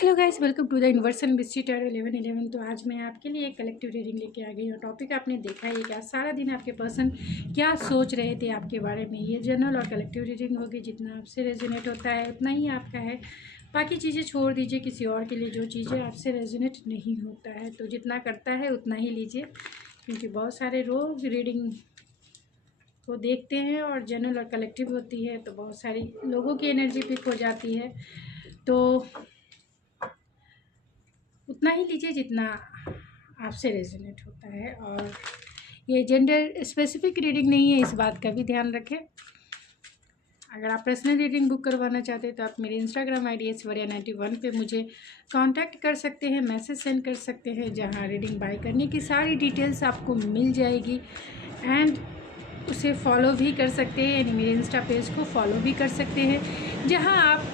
Hello guys, welcome to the universal mystery tarot 1111। तो आज मैं आपके लिए एक कलेक्टिव रीडिंग लेके आ गई हूँ। टॉपिक आपने देखा है क्या, सारा दिन आपके पर्सन क्या सोच रहे थे आपके बारे में। ये जनरल और कलेक्टिव रीडिंग होगी। जितना आपसे रेजोनेट होता है उतना ही आपका है, बाकी चीज़ें छोड़ दीजिए किसी और के लिए। जो चीज़ें आपसे रेजोनेट नहीं होता है तो जितना करता है उतना ही लीजिए, क्योंकि बहुत सारे रोज रीडिंग को देखते हैं और जनरल और कलेक्टिव होती है तो बहुत सारी लोगों की एनर्जी पिक हो जाती है। तो उतना ही लीजिए जितना आपसे रेजोनेट होता है। और ये जेंडर स्पेसिफिक रीडिंग नहीं है, इस बात का भी ध्यान रखें। अगर आप पर्सनल रीडिंग बुक करवाना चाहते हैं तो आप मेरे इंस्टाग्राम ID ऐश्वर्या91 पे मुझे कांटेक्ट कर सकते हैं, मैसेज सेंड कर सकते हैं, जहां रीडिंग बाय करने की सारी डिटेल्स आपको मिल जाएगी। एंड उसे फॉलो भी कर सकते हैं, यानी मेरे इंस्टा पेज को फॉलो भी कर सकते हैं, जहां आप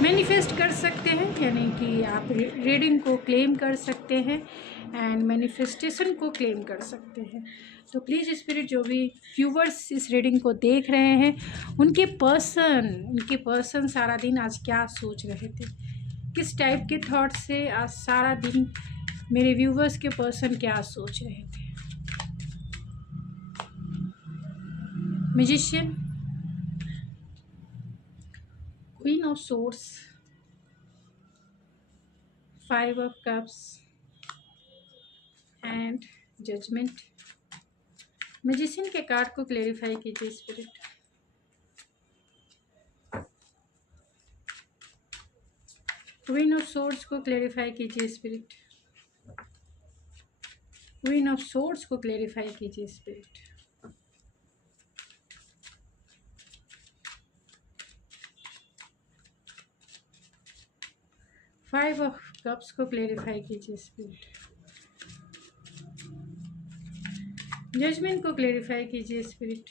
मैनिफेस्ट कर सकते हैं, यानी कि आप रीडिंग को क्लेम कर सकते हैं एंड मैनिफेस्टेशन को क्लेम कर सकते हैं। तो प्लीज़ स्पिरिट, जो भी व्यूवर्स इस रीडिंग को देख रहे हैं, उनके पर्सन सारा दिन आज क्या सोच रहे थे, किस टाइप के थॉट से आज सारा दिन मेरे व्यूवर्स के पर्सन क्या सोच रहे थे। Magician, queen of swords, 5 of cups and judgement. Magician के कार्ड को क्लेरिफाई कीजिए स्पिरिट। क्वीन ऑफ सोर्ड्स को क्लेरिफाई कीजिए स्पिरिट। क्वीन ऑफ सोर्ड्स को क्लेरिफाई कीजिए स्पिरिट। फाइव ऑफ कप्स को क्लेरिफाई कीजिए स्पिरिट। जजमेंट को क्लेरिफाई कीजिए spirit.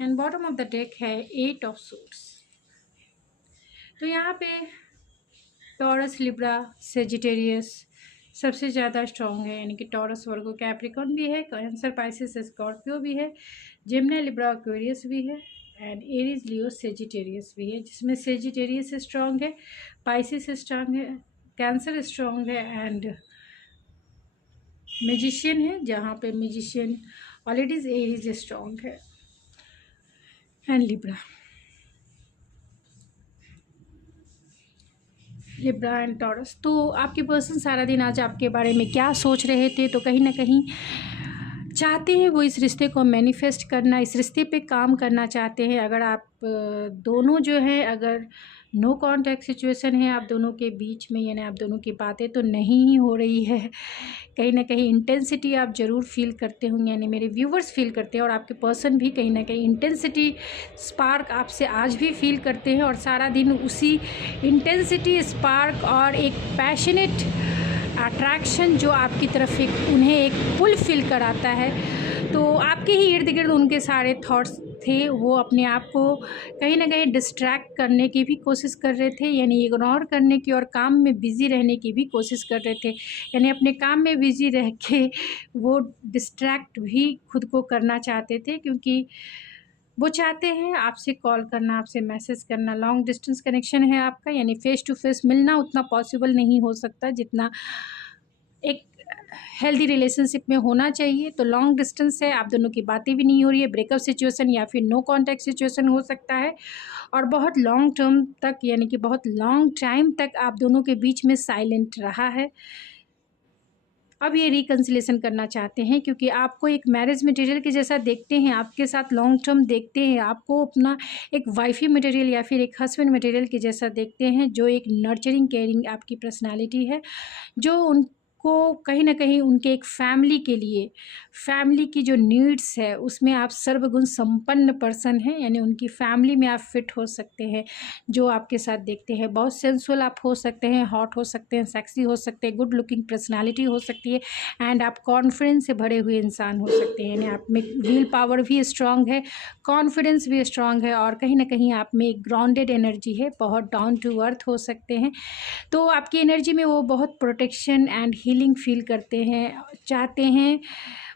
And bottom of the deck है 8 ऑफ सोर्ड्स। तो यहाँ पे टॉरस, लिब्रा, सेजिटेरियस सबसे ज़्यादा स्ट्रॉन्ग है, यानी कि टॉरस, वर्गो, कैप्रिकॉर्न भी है, कैंसर, पाइसेस, स्कॉर्पियो भी है, जेमिनी, लिब्रा, एक्वेरियस भी है एंड एरीज, लियो, सेजिटेरियस भी है, जिसमें सेजिटेरियस स्ट्रॉन्ग है, पाइसेस स्ट्रॉन्ग है, कैंसर स्ट्रॉन्ग है एंड मैजिशियन है, जहाँ पे मैजिशियन ऑलरेडी एरीज स्ट्रॉन्ग है एंड लिब्रा एंड टॉरस। तो आपके पर्सन सारा दिन आज आपके बारे में क्या सोच रहे थे, तो कहीं ना कहीं चाहते हैं वो इस रिश्ते को मैनिफेस्ट करना, इस रिश्ते पे काम करना चाहते हैं। अगर आप दोनों जो है, अगर नो कांटेक्ट सिचुएशन है आप दोनों के बीच में, यानी आप दोनों की बातें तो नहीं ही हो रही है, कहीं ना कहीं इंटेंसिटी आप ज़रूर फील करते होंगे, यानी मेरे व्यूवर्स फील करते हैं और आपके पर्सन भी कहीं ना कहीं इंटेंसिटी, स्पार्क आपसे आज भी फील करते हैं। और सारा दिन उसी इंटेंसिटी, स्पार्क और एक पैशनेट अट्रैक्शन जो आपकी तरफ उन्हें एक पुल फील कराता है। तो आपके ही इर्द गिर्द उनके सारे थॉट्स थे, वो अपने आप को कहीं ना कहीं डिस्ट्रैक्ट करने की भी कोशिश कर रहे थे, यानी इग्नोर करने की और काम में बिज़ी रहने की भी कोशिश कर रहे थे, यानी अपने काम में बिज़ी रह के वो डिस्ट्रैक्ट भी खुद को करना चाहते थे, क्योंकि वो चाहते हैं आपसे कॉल करना, आपसे मैसेज करना। लॉन्ग डिस्टेंस कनेक्शन है आपका, यानी फेस टू फेस मिलना उतना पॉसिबल नहीं हो सकता जितना एक हेल्दी रिलेशनशिप में होना चाहिए। तो लॉन्ग डिस्टेंस है, आप दोनों की बातें भी नहीं हो रही है, ब्रेकअप सिचुएशन या फिर नो कांटेक्ट सिचुएशन हो सकता है, और बहुत लॉन्ग टर्म तक, यानी कि बहुत लॉन्ग टाइम तक आप दोनों के बीच में साइलेंट रहा है। अब ये रिकन्सिलेशन करना चाहते हैं, क्योंकि आपको एक मैरिज मटेरियल के जैसा देखते हैं, आपके साथ लॉन्ग टर्म देखते हैं, आपको अपना एक वाइफी मटेरियल या फिर एक हस्बैंड मटेरियल के जैसा देखते हैं, जो एक नर्चरिंग, केयरिंग आपकी पर्सनालिटी है, जो उनको कहीं ना कहीं उनके एक फैमिली के लिए, फैमिली की जो नीड्स है उसमें आप सर्वगुण संपन्न पर्सन हैं, यानी उनकी फैमिली में आप फिट हो सकते हैं। जो आपके साथ देखते हैं बहुत सेंसुअल आप हो सकते हैं, हॉट हो सकते हैं, सेक्सी हो सकते हैं, गुड लुकिंग पर्सनालिटी हो सकती है एंड आप कॉन्फिडेंस से भरे हुए इंसान हो सकते हैं, यानी आप में विल पावर भी स्ट्रांग है, कॉन्फिडेंस भी स्ट्रांग है और कहीं ना कहीं आप में एक ग्राउंडेड एनर्जी है, बहुत डाउन टू अर्थ हो सकते हैं। तो आपकी एनर्जी में वो बहुत प्रोटेक्शन एंड हीलिंग फील करते हैं, चाहते हैं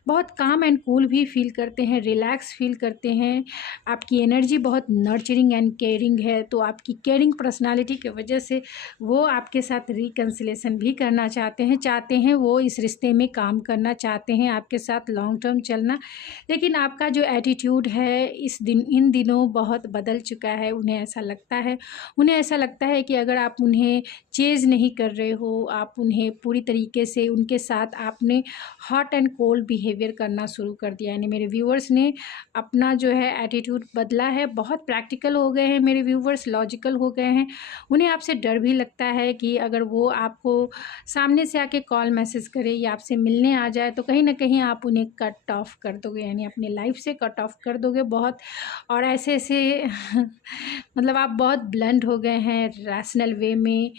बहुत काम एंड कूल भी फील करते हैं, रिलैक्स फील करते हैं। आपकी एनर्जी बहुत नर्चरिंग एंड केयरिंग है, तो आपकी केयरिंग पर्सनालिटी की वजह से वो आपके साथ रिकन्सिलेशन भी करना चाहते हैं वो इस रिश्ते में काम करना चाहते हैं, आपके साथ लॉन्ग टर्म चलना। लेकिन आपका जो एटीट्यूड है इन दिनों बहुत बदल चुका है। उन्हें ऐसा लगता है कि अगर आप उन्हें चेज़ नहीं कर रहे हो, आप उन्हें पूरी तरीके से उनके साथ आपने हॉट एंड कोल्ड बिहेवियर करना शुरू कर दिया। यानी मेरे व्यूअर्स ने अपना जो है एटीट्यूड बदला है, बहुत प्रैक्टिकल हो गए हैं मेरे व्यूअर्स, लॉजिकल हो गए हैं। उन्हें आपसे डर भी लगता है कि अगर वो आपको सामने से आके कॉल मैसेज करे या आपसे मिलने आ जाए तो कहीं ना कहीं आप उन्हें कट ऑफ कर दोगे, यानी अपनी लाइफ से कट ऑफ कर दोगे बहुत। और ऐसे ऐसे मतलब आप बहुत ब्लंट हो गए हैं रैशनल वे में,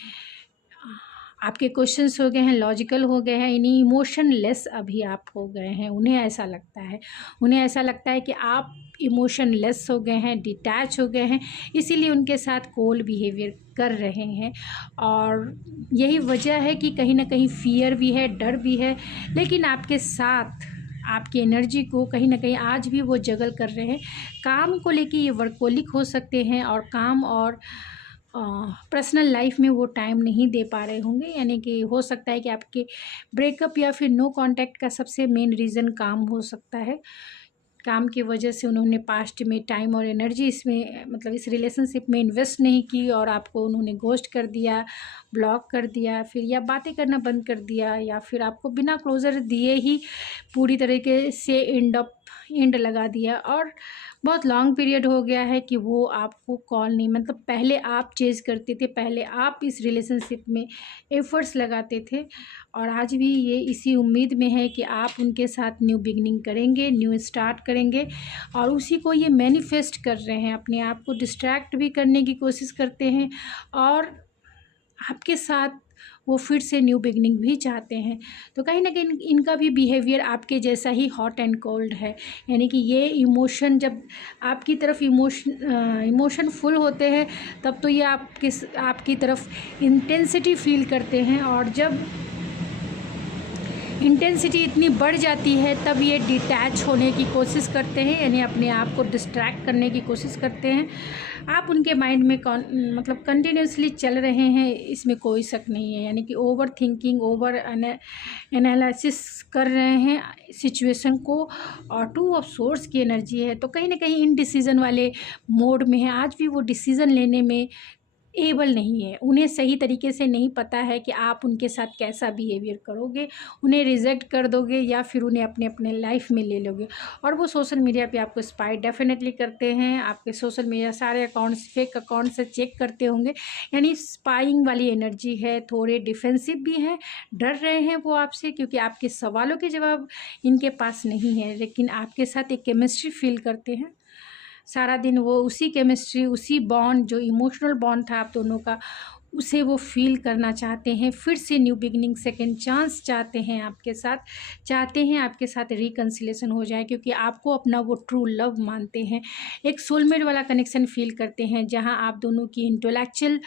आपके क्वेश्चंस हो गए हैं लॉजिकल हो गए हैं, यानी इमोशनलेस अभी आप हो गए हैं। उन्हें ऐसा लगता है कि आप इमोशनलेस हो गए हैं, डिटैच हो गए हैं, इसीलिए उनके साथ कोल्ड बिहेवियर कर रहे हैं। और यही वजह है कि कहीं ना कहीं फियर भी है, डर भी है, लेकिन आपके साथ आपकी एनर्जी को कहीं ना कहीं आज भी वो जगल कर रहे हैं। काम को लेके ये वर्कोलिक हो सकते हैं और काम और पर्सनल लाइफ में वो टाइम नहीं दे पा रहे होंगे, यानी कि हो सकता है कि आपके ब्रेकअप या फिर नो कांटेक्ट का सबसे मेन रीज़न काम हो सकता है। काम की वजह से उन्होंने पास्ट में टाइम और एनर्जी इसमें मतलब इस रिलेशनशिप में इन्वेस्ट नहीं की और आपको उन्होंने घोस्ट कर दिया, ब्लॉक कर दिया, फिर या बातें करना बंद कर दिया, या फिर आपको बिना क्लोज़र दिए ही पूरी तरीके से एंड लगा दिया। और बहुत लॉन्ग पीरियड हो गया है कि वो आपको कॉल नहीं, मतलब पहले आप चेज़ करते थे, पहले आप इस रिलेशनशिप में एफ़र्ट्स लगाते थे, और आज भी ये इसी उम्मीद में है कि आप उनके साथ न्यू बिगिनिंग करेंगे, न्यू स्टार्ट करेंगे, और उसी को ये मैनिफेस्ट कर रहे हैं। अपने आप को डिस्ट्रैक्ट भी करने की कोशिश करते हैं और आपके साथ वो फिर से न्यू बिगनिंग भी चाहते हैं। तो कहीं ना कहीं इनका भी बिहेवियर आपके जैसा ही हॉट एंड कोल्ड है, यानी कि ये इमोशन जब आपकी तरफ इमोशन फुल होते हैं तब तो ये आपकी तरफ इंटेंसिटी फील करते हैं, और जब इंटेंसिटी इतनी बढ़ जाती है तब ये डिटैच होने की कोशिश करते हैं, यानी अपने आप को डिस्ट्रैक्ट करने की कोशिश करते हैं। आप उनके माइंड में मतलब कंटिन्यूसली चल रहे हैं, इसमें कोई शक नहीं है, यानी कि ओवर थिंकिंग, ओवर एनालिसिस कर रहे हैं सिचुएशन को, और टू ऑफ सोर्स की एनर्जी है, तो कहीं ना कहीं इन डिसीज़न वाले मोड में है। आज भी वो डिसीज़न लेने में एबल नहीं है, उन्हें सही तरीके से नहीं पता है कि आप उनके साथ कैसा बिहेवियर करोगे, उन्हें रिजेक्ट कर दोगे या फिर उन्हें अपने लाइफ में ले लोगे। और वो सोशल मीडिया पे आपको स्पाई डेफिनेटली करते हैं, आपके सोशल मीडिया सारे अकाउंट्स फेक अकाउंट से चेक करते होंगे, यानी स्पाइंग वाली एनर्जी है। थोड़े डिफेंसिव भी हैं, डर रहे हैं वो आपसे, क्योंकि आपके सवालों के जवाब इनके पास नहीं है, लेकिन आपके साथ एक केमिस्ट्री फील करते हैं। सारा दिन वो उसी केमिस्ट्री, उसी बॉन्ड जो इमोशनल बॉन्ड था आप दोनों का, उसे वो फील करना चाहते हैं। फिर से न्यू बिगिनिंग, सेकंड चांस चाहते हैं आपके साथ, चाहते हैं आपके साथ रिकन्सिलेशन हो जाए, क्योंकि आपको अपना वो ट्रू लव मानते हैं। एक सोलमेट वाला कनेक्शन फील करते हैं, जहां आप दोनों की इंटेलेक्चुअल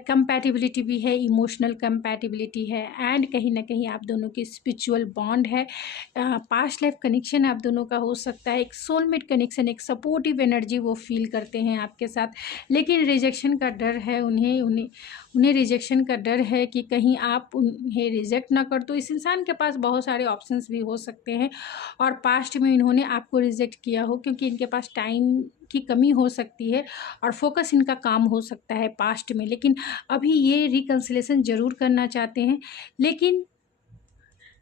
कंपैटिबिलिटी भी है, इमोशनल कंपैटिबिलिटी है, एंड कहीं ना कहीं आप दोनों की स्पिरिचुअल बॉन्ड है, पास्ट लाइफ कनेक्शन आप दोनों का हो सकता है, एक सोलमेट कनेक्शन, एक सपोर्टिव एनर्जी वो फील करते हैं आपके साथ। लेकिन रिजेक्शन का डर है, उन्हें रिजेक्शन का डर है कि कहीं आप उन्हें रिजेक्ट ना कर दो। इस इंसान के पास बहुत सारे ऑप्शंस भी हो सकते हैं, और पास्ट में इन्होंने आपको रिजेक्ट किया हो क्योंकि इनके पास टाइम की कमी हो सकती है और फोकस इनका काम हो सकता है पास्ट में, लेकिन अभी ये रिकन्सिलेशन ज़रूर करना चाहते हैं। लेकिन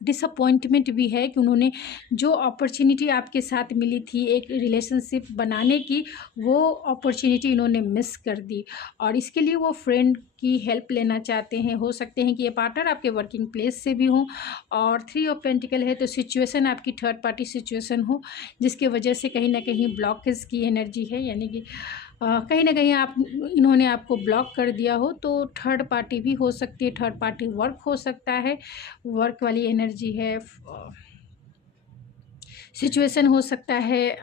डिसअपॉइंटमेंट भी है कि उन्होंने जो अपॉर्चुनिटी आपके साथ मिली थी एक रिलेशनशिप बनाने की, वो अपॉर्चुनिटी इन्होंने मिस कर दी, और इसके लिए वो फ्रेंड की हेल्प लेना चाहते हैं। हो सकते हैं कि ये पार्टनर आपके वर्किंग प्लेस से भी हो, और 3 ऑफ पेंटिकल है तो सिचुएशन आपकी थर्ड पार्टी सिचुएशन हो, जिसके वजह से कहीं ना कहीं ब्लॉकेज की एनर्जी है, यानी कि कहीं ना कहीं इन्होंने आपको ब्लॉक कर दिया हो। तो थर्ड पार्टी भी हो सकती है, थर्ड पार्टी वर्क हो सकता है, वर्क वाली एनर्जी है, सिचुएशन हो सकता है,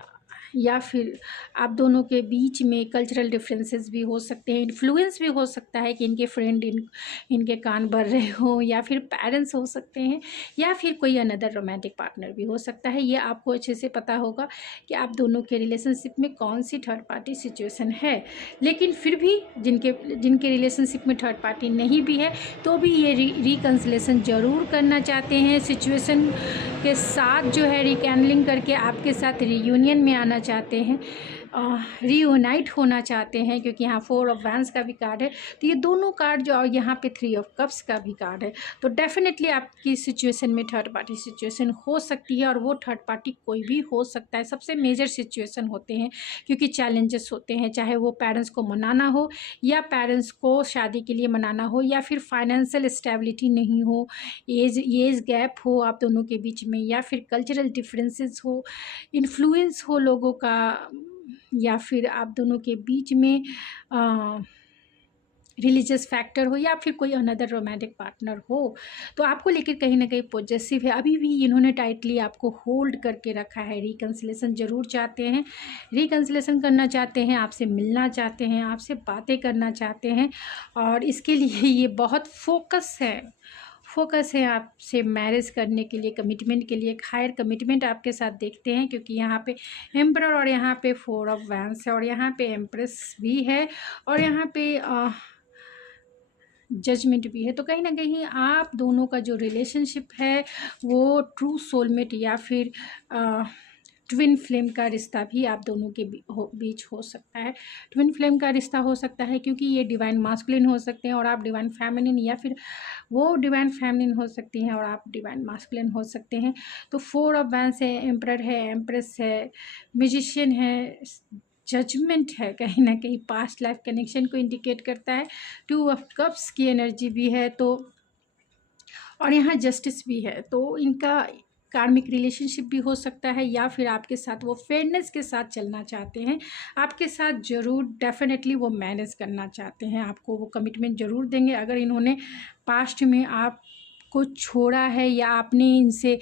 या फिर आप दोनों के बीच में कल्चरल डिफरेंसेस भी हो सकते हैं, इन्फ्लुएंस भी हो सकता है कि इनके फ्रेंड इनके कान भर रहे हो, या फिर पेरेंट्स हो सकते हैं, या फिर कोई अनदर रोमांटिक पार्टनर भी हो सकता है। ये आपको अच्छे से पता होगा कि आप दोनों के रिलेशनशिप में कौन सी थर्ड पार्टी सिचुएशन है। लेकिन फिर भी जिनके जिनके रिलेशनशिप में थर्ड पार्टी नहीं भी है, तो भी ये रिकन्सिलेशन ज़रूर करना चाहते हैं, सिचुएशन के साथ जो है रिकैंडलिंग करके आपके साथ रीयूनियन में आना चाहते हैं, रीयूनाइट होना चाहते हैं, क्योंकि यहाँ 4 ऑफ वैंस का भी कार्ड है। तो ये दोनों कार्ड जो, और यहाँ पे 3 ऑफ कप्स का भी कार्ड है, तो डेफिनेटली आपकी सिचुएशन में थर्ड पार्टी सिचुएशन हो सकती है, और वो थर्ड पार्टी कोई भी हो सकता है। सबसे मेजर सिचुएशन होते हैं, क्योंकि चैलेंजेस होते हैं, चाहे वो पेरेंट्स को मनाना हो, या पेरेंट्स को शादी के लिए मनाना हो, या फिर फाइनेंशियल स्टेबिलिटी नहीं हो, एज गैप हो आप दोनों के बीच में, या फिर कल्चरल डिफरेंसेस हो, इन्फ्लुएंस हो लोगों का, या फिर आप दोनों के बीच में रिलीजियस फैक्टर हो, या फिर कोई अनदर रोमांटिक पार्टनर हो, तो आपको लेकर कहीं ना कहीं पॉजेसिव है। अभी भी इन्होंने टाइटली आपको होल्ड करके रखा है। रिकन्सिलेशन ज़रूर चाहते हैं, रिकन्सिलेशन करना चाहते हैं, आपसे मिलना चाहते हैं, आपसे बातें करना चाहते हैं, और इसके लिए ये बहुत फोकस है आपसे मैरिज करने के लिए, कमिटमेंट के लिए, एक हायर कमिटमेंट आपके साथ देखते हैं, क्योंकि यहाँ पे एम्परर और यहाँ पे 4 ऑफ वैंस है, और यहाँ पे एम्प्रेस भी है, और यहाँ पे जजमेंट भी है। तो कहीं ना कहीं आप दोनों का जो रिलेशनशिप है वो ट्रू सोलमेट या फिर ट्विन फ्लेम का रिश्ता भी आप दोनों के बीच हो सकता है। ट्विन फ्लेम का रिश्ता हो सकता है, क्योंकि ये डिवाइन मास्कुलिन हो सकते हैं और आप डिवाइन फेमिनिन, या फिर वो डिवाइन फेमिनिन हो सकती हैं और आप डिवाइन मास्कुलिन हो सकते हैं। तो 4 ऑफ वैंस है, एम्परर है, एम्प्रेस है, म्यूजिशियन है, जजमेंट है, कहीं ना कहीं पास्ट लाइफ कनेक्शन को इंडिकेट करता है। 2 ऑफ कप्स की एनर्जी भी है, तो और यहाँ जस्टिस भी है, तो इनका कार्मिक रिलेशनशिप भी हो सकता है, या फिर आपके साथ वो फेयरनेस के साथ चलना चाहते हैं, आपके साथ ज़रूर डेफिनेटली वो मैनेज करना चाहते हैं, आपको वो कमिटमेंट ज़रूर देंगे। अगर इन्होंने पास्ट में आप को छोड़ा है, या आपने इनसे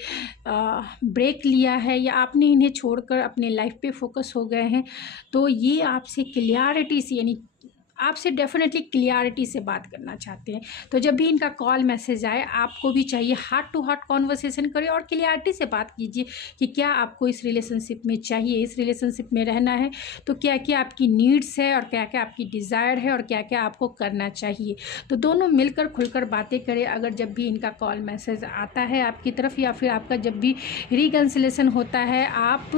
ब्रेक लिया है, या आपने इन्हें छोड़कर अपने लाइफ पे फोकस हो गए हैं, तो ये आपसे क्लियरिटी से, यानी आपसे डेफिनेटली क्लियरिटी से बात करना चाहते हैं। तो जब भी इनका कॉल मैसेज आए, आपको भी चाहिए हार्ट टू हार्ट कॉन्वर्सेशन करें और क्लियरिटी से बात कीजिए कि क्या आपको इस रिलेशनशिप में चाहिए, इस रिलेशनशिप में रहना है, तो क्या क्या आपकी नीड्स है, और क्या क्या आपकी डिज़ायर है, और क्या क्या आपको करना चाहिए। तो दोनों मिलकर खुलकर बातें करें। अगर जब भी इनका कॉल मैसेज आता है आपकी तरफ, या फिर आपका जब भी रिकन्सिलेशन होता है, आप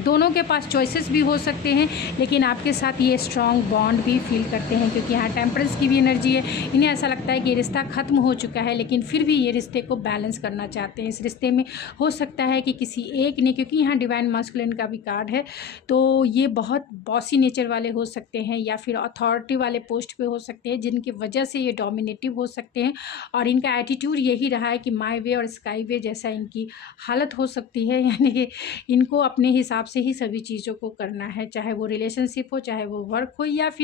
दोनों के पास चॉइसेस भी हो सकते हैं, लेकिन आपके साथ ये स्ट्रॉन्ग बॉन्ड भी फील करते हैं, क्योंकि यहाँ टेम्परेंस की भी एनर्जी है। इन्हें ऐसा लगता है कि ये रिश्ता ख़त्म हो चुका है, लेकिन फिर भी ये रिश्ते को बैलेंस करना चाहते हैं। इस रिश्ते में हो सकता है कि किसी एक ने, क्योंकि यहाँ डिवाइन मास्कुलिन का भी कार्ड है, तो ये बहुत बॉसी नेचर वाले हो सकते हैं, या फिर अथॉरिटी वाले पोस्ट पे हो सकते हैं, जिनकी वजह से ये डोमिनेटिव हो सकते हैं, और इनका एटीट्यूड यही रहा है कि माई वे और स्काई वे जैसा इनकी हालत हो सकती है, यानी कि इनको अपने हिसाब से ही सभी चीज़ों को करना है, चाहे वो रिलेशनशिप हो, चाहे वो वर्क हो, या फिर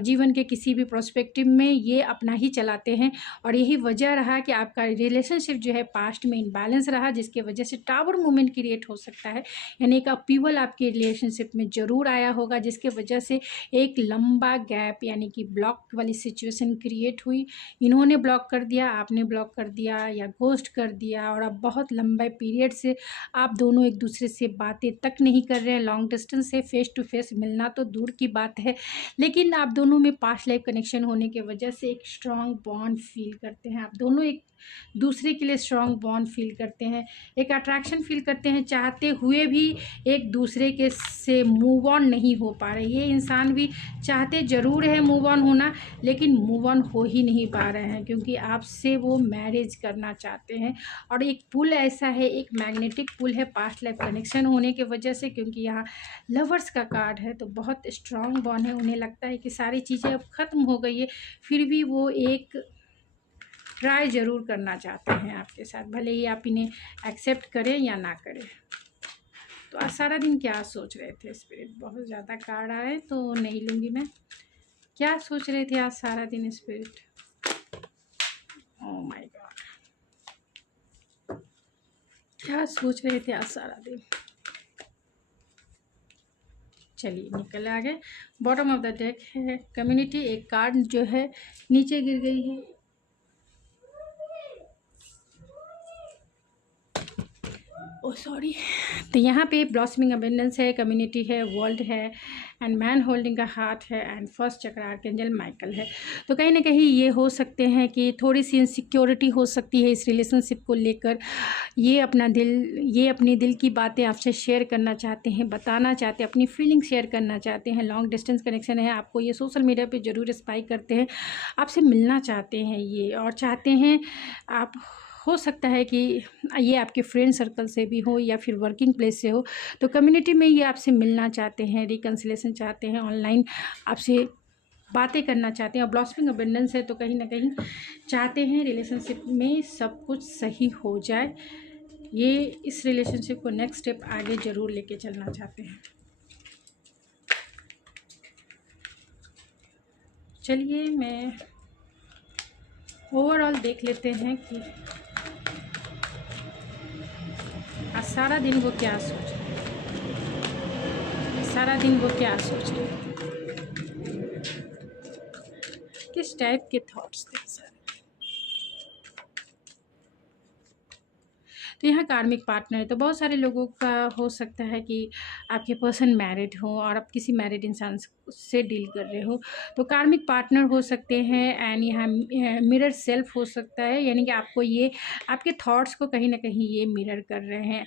जीवन के किसी भी प्रोस्पेक्टिव में ये अपना ही चलाते हैं। और यही वजह रहा कि आपका रिलेशनशिप जो है पास्ट में इनबैलेंस रहा, जिसके वजह से टावर मूवमेंट क्रिएट हो सकता है, यानी एक अपीवल आपके रिलेशनशिप में ज़रूर आया होगा, जिसके वजह से एक लंबा गैप, यानी कि ब्लॉक वाली सिचुएशन क्रिएट हुई। इन्होंने ब्लॉक कर दिया, आपने ब्लॉक कर दिया, या गोस्ट कर दिया, और अब बहुत लंबे पीरियड से आप दोनों एक दूसरे से बातें तक नहीं कर रहे हैं। लॉन्ग डिस्टेंस से फेस टू फेस मिलना तो दूर की बात है, लेकिन आप दोनों में पास्ट लाइफ कनेक्शन होने की वजह से एक स्ट्रॉन्ग बॉन्ड फील करते हैं। आप दोनों एक दूसरे के लिए स्ट्रॉन्ग बॉन्ड फील करते हैं, एक अट्रैक्शन फील करते हैं, चाहते हुए भी एक दूसरे के से मूव ऑन नहीं हो पा रहे। ये इंसान भी चाहते ज़रूर है मूव ऑन होना, लेकिन मूव ऑन हो ही नहीं पा रहे हैं, क्योंकि आपसे वो मैरिज करना चाहते हैं। और एक पुल ऐसा है, एक मैग्नेटिक पुल है पास्ट लाइफ कनेक्शन होने की वजह से, क्योंकि यहाँ लवर्स का कार्ड है, तो बहुत स्ट्रॉन्ग बॉन्ड है। उन्हें लगता है कि सारी चीज़ें अब ख़त्म हो गई है, फिर भी वो एक ट्राई ज़रूर करना चाहते हैं आपके साथ, भले ही आप इन्हें एक्सेप्ट करें या ना करें। तो आज सारा दिन क्या सोच रहे थे स्पिरिट? बहुत ज़्यादा कार्ड आए तो नहीं लूँगी मैं। क्या सोच रहे थे आज सारा दिन स्पिरिट? ओह माय गॉड, क्या सोच रहे थे आज सारा दिन? चलिए निकल आगे। बॉटम ऑफ द डेक है कम्युनिटी, एक कार्ड जो है नीचे गिर गई है। Oh sorry. तो यहाँ पे ब्लॉसमिंग अबेंडेंस है, कम्युनिटी है, वर्ल्ड है, एंड मैन होल्डिंग का हार्ट है, एंड फर्स्ट चक्र आर्कएंजल माइकल है। तो कहीं ना कहीं ये हो सकते हैं कि थोड़ी सी इनसिक्योरिटी हो सकती है इस रिलेशनशिप को लेकर। ये अपनी दिल की बातें आपसे शेयर करना चाहते हैं, बताना चाहते हैं, अपनी फीलिंग शेयर करना चाहते हैं। लॉन्ग डिस्टेंस कनेक्शन है, आपको ये सोशल मीडिया पे ज़रूर स्पाई करते हैं, आपसे मिलना चाहते हैं ये, और चाहते हैं आप, हो सकता है कि ये आपके फ्रेंड सर्कल से भी हो या फिर वर्किंग प्लेस से हो। तो कम्युनिटी में ये आपसे मिलना चाहते हैं, रिकन्सिलेशन चाहते हैं, ऑनलाइन आपसे बातें करना चाहते हैं। और ब्लॉसमिंग अबेंडेंस है तो कहीं ना कहीं चाहते हैं रिलेशनशिप में सब कुछ सही हो जाए। ये इस रिलेशनशिप को नेक्स्ट स्टेप आगे ज़रूर लेके चलना चाहते हैं। चलिए मैं ओवरऑल देख लेते हैं कि आज सारा दिन वो क्या सोच रहे हैं, सारा दिन वो क्या सोच रहे हैं, किस टाइप के थॉट्स थे सर। तो यहाँ कार्मिक पार्टनर है, तो बहुत सारे लोगों का हो सकता है कि आपके पर्सन मैरिड हो और आप किसी मैरिड इंसान से डील कर रहे हो। तो कार्मिक पार्टनर हो सकते हैं, एंड यहाँ मिरर सेल्फ हो सकता है, यानी कि आपको ये आपके थॉट्स को कहीं ना कहीं ये मिरर कर रहे हैं।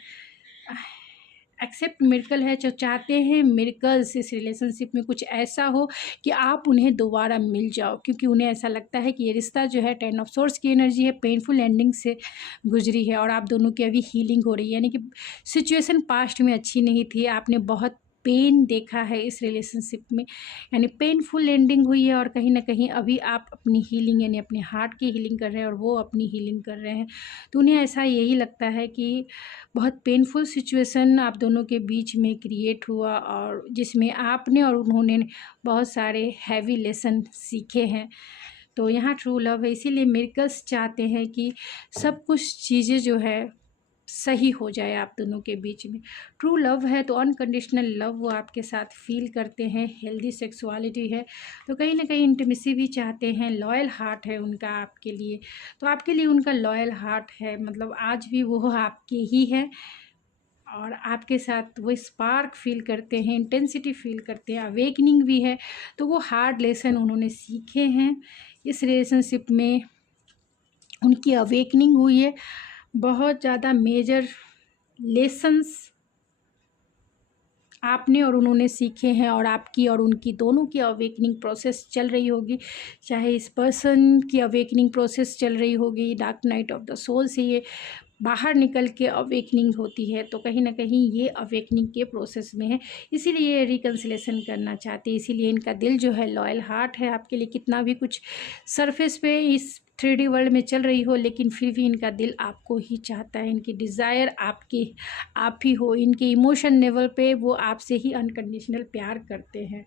एक्सेप्ट मिरेकल है, जो चाहते हैं मिरेकल्स इस रिलेशनशिप में कुछ ऐसा हो कि आप उन्हें दोबारा मिल जाओ, क्योंकि उन्हें ऐसा लगता है कि ये रिश्ता जो है 10 ऑफ सोर्स की एनर्जी है, पेनफुल एंडिंग से गुजरी है और आप दोनों की अभी हीलिंग हो रही है। यानी कि सिचुएशन पास्ट में अच्छी नहीं थी, आपने बहुत पेन देखा है इस रिलेशनशिप में, यानी पेनफुल एंडिंग हुई है, और कहीं ना कहीं अभी आप अपनी हीलिंग यानी अपने हार्ट की हीलिंग कर रहे हैं और वो अपनी हीलिंग कर रहे हैं। तो उन्हें ऐसा यही लगता है कि बहुत पेनफुल सिचुएशन आप दोनों के बीच में क्रिएट हुआ, और जिसमें आपने और उन्होंने बहुत सारे हैवी लेसन सीखे हैं। तो यहाँ ट्रू लव है, इसीलिए मिरेकल्स चाहते हैं कि सब कुछ चीज़ें जो है सही हो जाए आप दोनों के बीच में। ट्रू लव है तो अनकंडीशनल लव वो आपके साथ फील करते हैं, हेल्दी सेक्सुअलिटी है, तो कहीं ना कहीं इंटीमेसी भी चाहते हैं, लॉयल हार्ट है उनका आपके लिए। तो आपके लिए उनका लॉयल हार्ट है, मतलब आज भी वो आपके ही है और आपके साथ वो स्पार्क फील करते हैं, इंटेंसिटी फील करते हैं, अवेकनिंग भी है। तो वो हार्ड लेसन उन्होंने सीखे हैं इस रिलेशनशिप में, उनकी अवेकनिंग हुई है, बहुत ज़्यादा मेजर लेसन्स आपने और उन्होंने सीखे हैं, और आपकी और उनकी दोनों की अवेकनिंग प्रोसेस चल रही होगी। चाहे इस पर्सन की अवेकनिंग प्रोसेस चल रही होगी, dark night of the soul से ये बाहर निकल के अवेकनिंग होती है, तो कहीं ना कहीं ये अवेकनिंग के प्रोसेस में है, इसीलिए ये रिकन्सिलेशन करना चाहते हैं। इसीलिए इनका दिल जो है लॉयल हार्ट है आपके लिए, कितना भी कुछ सरफेस पे इस 3D वर्ल्ड में चल रही हो, लेकिन फिर भी इनका दिल आपको ही चाहता है, इनकी डिज़ायर आप ही हो, इनके इमोशन लेवल पे वो आपसे ही अनकंडीशनल प्यार करते हैं।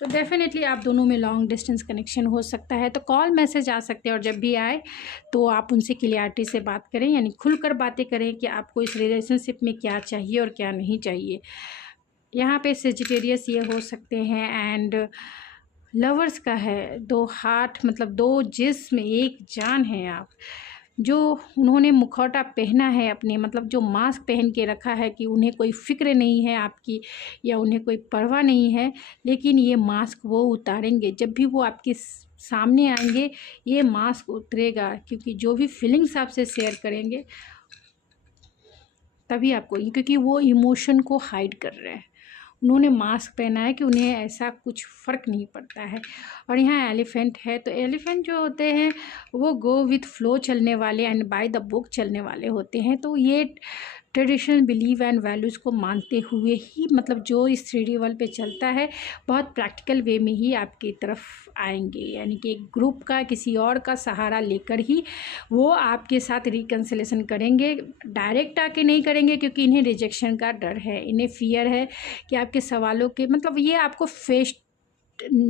तो डेफिनेटली आप दोनों में लॉन्ग डिस्टेंस कनेक्शन हो सकता है, तो कॉल मैसेज आ सकते हैं, और जब भी आए तो आप उनसे क्लियरिटी से बात करें, यानी खुलकर बातें करें कि आपको इस रिलेशनशिप में क्या चाहिए और क्या नहीं चाहिए। यहाँ पे सेजिटेरियस ये हो सकते हैं, एंड लवर्स का है, 2 हार्ट, मतलब 2 जिस्म एक जान है आप। जो उन्होंने मुखौटा पहना है अपने, मतलब जो मास्क पहन के रखा है कि उन्हें कोई फ़िक्र नहीं है आपकी या उन्हें कोई परवाह नहीं है, लेकिन ये मास्क वो उतारेंगे जब भी वो आपके सामने आएंगे। ये मास्क उतरेगा, क्योंकि जो भी फीलिंग्स आपसे शेयर करेंगे तभी आपको, क्योंकि वो इमोशन को हाइड कर रहे हैं, उन्होंने मास्क पहना है कि उन्हें ऐसा कुछ फ़र्क नहीं पड़ता है। और यहाँ एलिफेंट है, तो एलिफेंट जो होते हैं वो गो विथ फ्लो चलने वाले एंड बाय द बुक चलने वाले होते हैं। तो ये ट्रेडिशनल बिलीव एंड वैल्यूज़ को मानते हुए ही, मतलब जो इस 3D वर्ल्ड पे चलता है, बहुत प्रैक्टिकल वे में ही आपकी तरफ आएंगे, यानी कि एक ग्रुप का, किसी और का सहारा लेकर ही वो आपके साथ रिकन्सिलेशन करेंगे। डायरेक्ट आके नहीं करेंगे, क्योंकि इन्हें रिजेक्शन का डर है, इन्हें फियर है कि आपके सवालों के, मतलब ये आपको फेस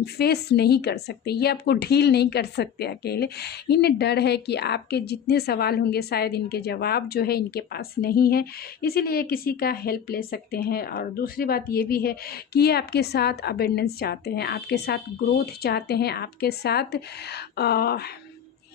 फेस नहीं कर सकते, ये आपको डील नहीं कर सकते अकेले। इन्हें डर है कि आपके जितने सवाल होंगे शायद इनके जवाब जो है इनके पास नहीं है, इसीलिए किसी का हेल्प ले सकते हैं। और दूसरी बात ये भी है कि ये आपके साथ अबेंडेंस चाहते हैं, आपके साथ ग्रोथ चाहते हैं, आपके साथ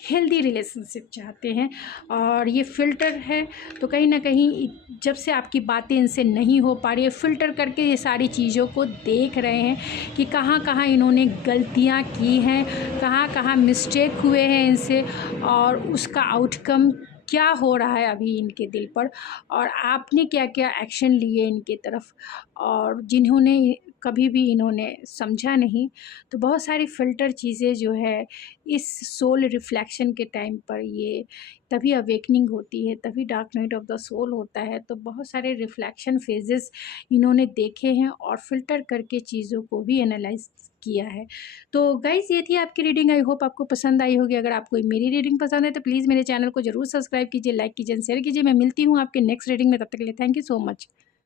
हेल्दी रिलेशनशिप चाहते हैं। और ये फ़िल्टर है, तो कहीं ना कहीं जब से आपकी बातें इनसे नहीं हो पा रही है, फ़िल्टर करके ये सारी चीज़ों को देख रहे हैं कि कहाँ कहाँ इन्होंने गलतियाँ की हैं, कहाँ कहाँ मिस्टेक हुए हैं इनसे, और उसका आउटकम क्या हो रहा है अभी इनके दिल पर, और आपने क्या क्या एक्शन लिए इनके तरफ, और जिन्होंने कभी भी इन्होंने समझा नहीं। तो बहुत सारी फ़िल्टर चीज़ें जो है इस सोल रिफ्लेक्शन के टाइम पर ये तभी अवेकनिंग होती है, तभी dark night of the soul होता है। तो बहुत सारे रिफ्लेक्शन फेजेस इन्होंने देखे हैं और फ़िल्टर करके चीज़ों को भी एनालाइज किया है। तो गाइज़ ये थी आपकी रीडिंग, आई होप आपको पसंद आई होगी। अगर आपको मेरी रीडिंग पसंद है तो प्लीज़ मेरे चैनल को ज़रूर सब्सक्राइब कीजिए, लाइक कीजिए, शेयर कीजिए। मैं मिलती हूँ आपके नेक्स्ट रीडिंग में, तब तक के लिए थैंक यू सो मच।